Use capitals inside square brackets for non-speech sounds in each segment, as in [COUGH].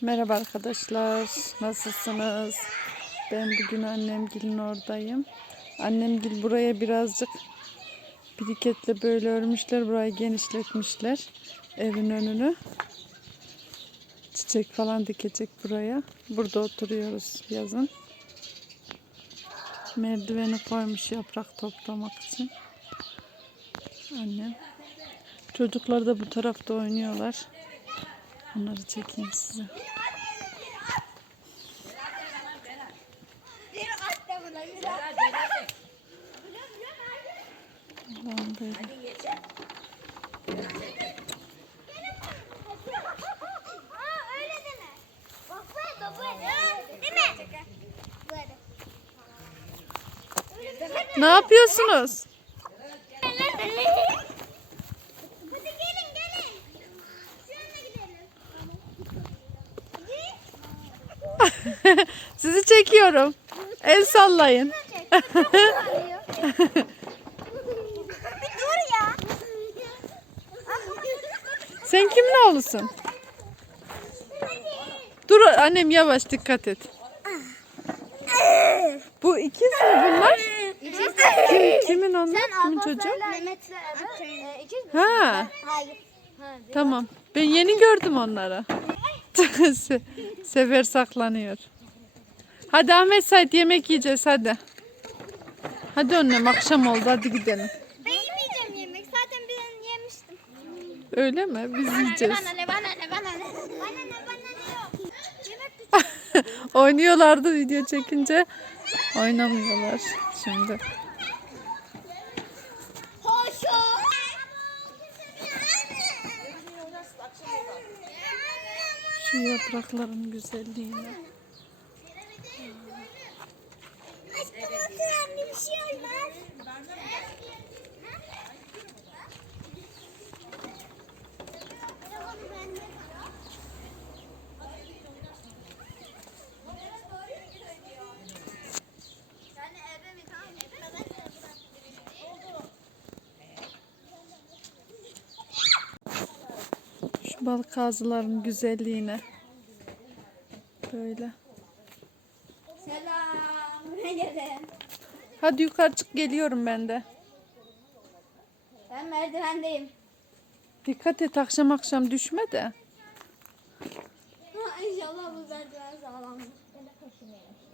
Merhaba arkadaşlar. Nasılsınız? Ben bugün annemgilin oradayım. Annemgil buraya birazcık biriketle böyle örmüşler. Burayı genişletmişler. Evin önünü. Çiçek falan dikecek buraya. Burada oturuyoruz yazın. Merdiveni koymuş yaprak toplamak için. Annem. Çocuklar da bu tarafta oynuyorlar. Onları çekeyim size. Aa öyle deme. Bak böyle böyle. Değil mi? Böyle. Ne yapıyorsunuz? Hadi gelin gelin. Şuna gidelim. [LAUGHS] Sizi çekiyorum. El sallayın. Bir dur ya. Sen kimin oğlusun? Dur annem yavaş dikkat et. Bu ikiz mi bunlar? Kim, kimin onlar? Kimin çocuğu? Mehmet'le e, ikiz mi? Ha, Hayır. tamam. Ben yeni gördüm onları. [LAUGHS] Se- Sefer saklanıyor. Hadi Ahmet Said yemek yiyeceğiz hadi. Hadi annem akşam oldu hadi gidelim. Ben yemeyeceğim yemek. Zaten ben yemiştim. Öyle mi? Biz yiyeceğiz. Bana ne bana ne bana ne. Bana ne bana ne yok. Yemek [LAUGHS] Oynuyorlardı video çekince. Oynamıyorlar şimdi. Şu yaprakların güzelliğine. Şu balık ağzıların güzelliğine. Böyle. Selam. Buraya gelin. Hadi yukarı çık geliyorum ben de. Ben merdivendeyim. Dikkat et akşam akşam düşme de. Ha, İnşallah bu merdiven sağlamdır.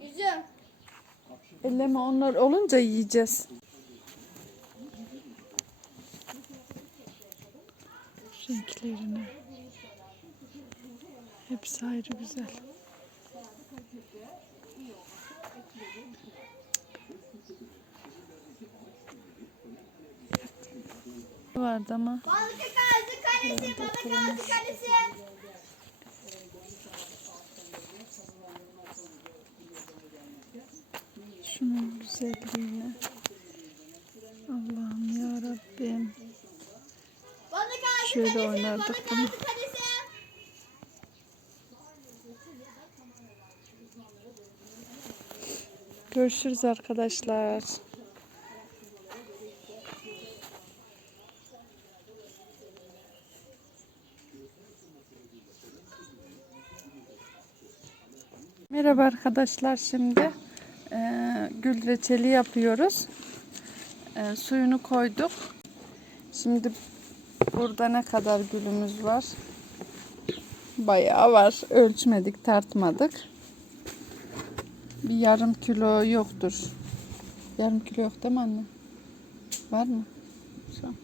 Yüzüm. Elleme onlar olunca yiyeceğiz. Renklerini. Hepsi ayrı güzel. Vardı ama Balık ağzı kalesi, balık ağzı kalesi. şunun güzelliğine. Allah'ım ya Rabbim. Şöyle oynardık bunu. ağzı kalesi. Görüşürüz arkadaşlar. Merhaba arkadaşlar şimdi eee, gül reçeli yapıyoruz. Eee, suyunu koyduk. Şimdi burada ne kadar gülümüz var? Bayağı var. Ölçmedik, tartmadık. Bir yarım kilo yoktur. Yarım kilo yok değil mi anne? Var mı? Şu an.